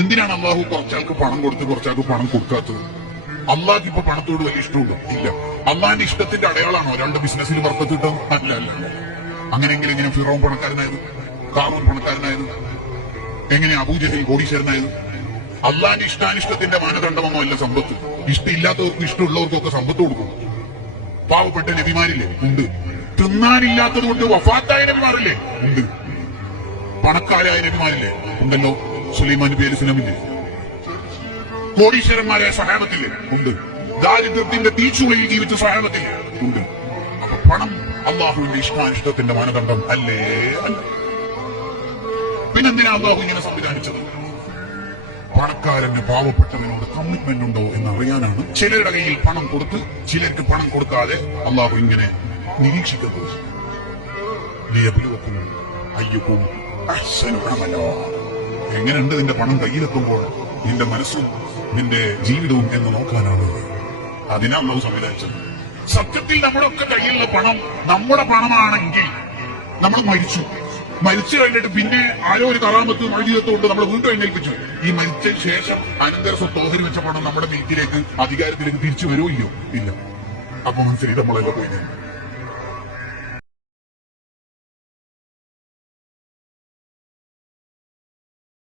എന്തിനാണ് അള്ളാഹു കുറച്ചാൾക്ക് പണം കൊടുത്ത് കുറച്ചാൾക്ക് പണം കൊടുക്കാത്തത്? അള്ളാഹ് ഇപ്പൊ പണത്തോട് വലിയ ഇഷ്ടമുണ്ടോ? ഇല്ല. അള്ളാഹിന്റെ ഇഷ്ടത്തിന്റെ അടയാളാണോ ഒരാളുടെ ബിസിനസ്സിൽ ബർക്കത്ത് കിട്ടുന്നത്? അല്ല അല്ല അല്ല. അങ്ങനെയെങ്കിൽ എങ്ങനെ ഫിറോൻ പണക്കാരനായത്, കാറൂൻ പണക്കാരനായത്, എങ്ങനെ അബൂജഹൽ കോടീശ്വരനായത്? അള്ളാഹിന്റെ ഇഷ്ടാനിഷ്ടത്തിന്റെ മാനദണ്ഡമൊന്നും അല്ല സമ്പത്ത്. ഇഷ്ടമില്ലാത്തവർക്കും ഇഷ്ടമുള്ളവർക്കും ഒക്കെ സമ്പത്ത് കൊടുക്കും. പാവപ്പെട്ട നബിമാരില്ലേ? ഉണ്ട്. തിന്നാനില്ലാത്തത് കൊണ്ട് വഫാത്തായ നബിമാരില്ലേ? ഉണ്ട്. പണക്കാരായ നബിമാരില്ലേ? ഉണ്ടല്ലോ. സുലൈമാൻ നബി അലൈഹി സ്വലാമില്ലേ? കോടീശ്വരന്മാരായ സഹാബത്തില്ലേ? ഉണ്ട്. ദാരിദ്ര്യത്തിന്റെ തീച്ചുളയിൽ ജീവിച്ച സഹാബത്തില്ലേ? ഉണ്ട്. അപ്പൊ പണം അള്ളാഹുവിന്റെ ഇഷ്ടാനിഷ്ടത്തിന്റെ മാനദണ്ഡം അല്ലേ? അല്ല. പിന്നെന്തിനാ അള്ളാഹു ഇങ്ങനെ സംവിധാനിച്ചത്? പണക്കാരന് പാവപ്പെട്ടവനോട് കമ്മിറ്റ്മെന്റ് ഉണ്ടോ എന്ന് അറിയാനാണ് ചിലരുടെ കയ്യിൽ പണം കൊടുത്ത് ചിലർക്ക് പണം കൊടുക്കാതെ അള്ളാഹു ഇങ്ങനെ നിരീക്ഷിക്കുന്നത്. അയ്യക്കും എങ്ങനെയുണ്ട് നിന്റെ പണം കയ്യിലെത്തുമ്പോൾ നിന്റെ മനസ്സും നിന്റെ ജീവിതവും എന്ന് നോക്കാനാണ് അതിനാ അള്ളാഹു സംവിധാനിച്ചത്. സത്യത്തിൽ നമ്മുടെ ഒക്കെ കയ്യിലുള്ള പണം നമ്മുടെ പണമാണെങ്കിൽ നമ്മൾ മരിച്ചു കഴിഞ്ഞിട്ട് പിന്നെ ആരോ ഒരു കറാമത്ത് മൈജീതത്വം കൊണ്ട് നമ്മൾ വീണ്ടും എഴുന്നേൽപ്പിച്ചു. ഈ മരിച്ചതിന് ശേഷം അനന്തര സ്വത്ത് ഓഹരി വെച്ച പണം നമ്മുടെ വീട്ടിലേക്ക് അധികാരത്തിലേക്ക് തിരിച്ചു വരുമോ? ഇല്ല. അപ്പൊ മനസ്സിലായി നമ്മളെല്ലാം പോയി.